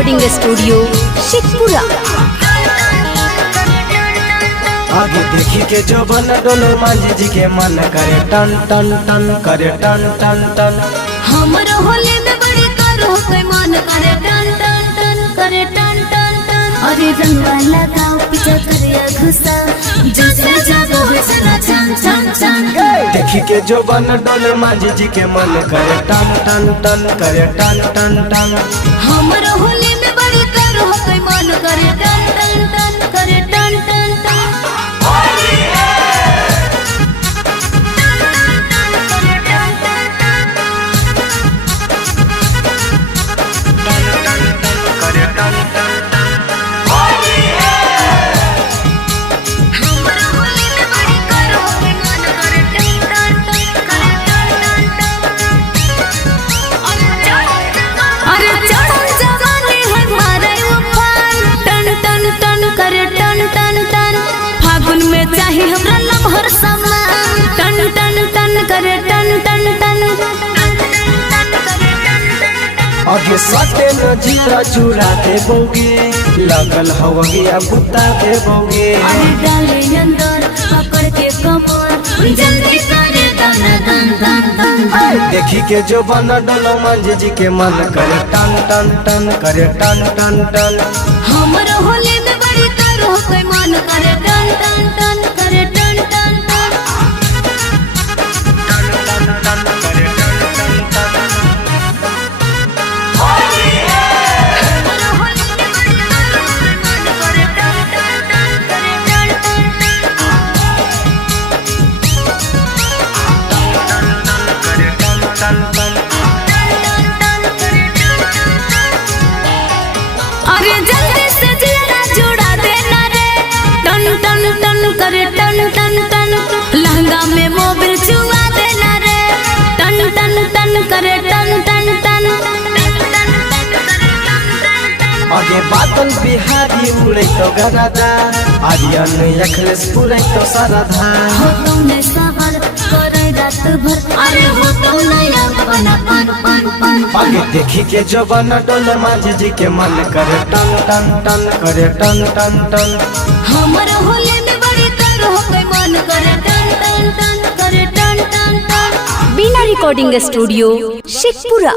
Recording studio Sheikhpura. आगे देखी के जो बन डोले मांझी जी के मन करे टन टन टन करे टन टन टन। हमरो होले में बड़ी करो कोई मन करे टन टन टन करे टन टन टन। अरे रंग वाला गाँव पीछे करे घुसा जैसे जागो वैसा छन छन छन। देखी के जो बन डोले मांझी जी के मन करे टन टन टन करे टन टन टन। हमरो होले में बड़ी करो कोई मन करे टन टन टन करे टन टन टन। हमरा लमहर सामान टन टन टन करे टन टन टन। आगे सटे न जीरा चूरा दे बोगे लगल हवगिया बुता दे बोगे। अरे डाले अंदर पकड़ के कमर जल्दी करे दन दन दन दन। देखी के जो बन डोले मांझी जी के मन करे टन टन टन करे टन टन टन। हमरो होले में बड़ी करो कोई मन करे टन टन टन करे टन टन टन। अरे जल्दी से जिया जोड़ा देना रे टन टन टन करे टन टन टन। लहंगा में मोबिल चुआ देना रे टन टन टन करे टन टन टन। आगे बातन बिहारी उड़े तो गरादा आर्यन अखिलेश पुरे तो साराधा। हो तुमने सबर करे रात भर अरे हो तुम नया बना पन पन पन। आगे देखी के जो बन डोले मांझी जी के मन करे टन टन टन करे टन टन टन। हमर होले में बड़ी करो कोई मन करे टन टन टन करे टन टन टन। बीना रिकॉर्डिंग स्टूडियो शेखपुरा।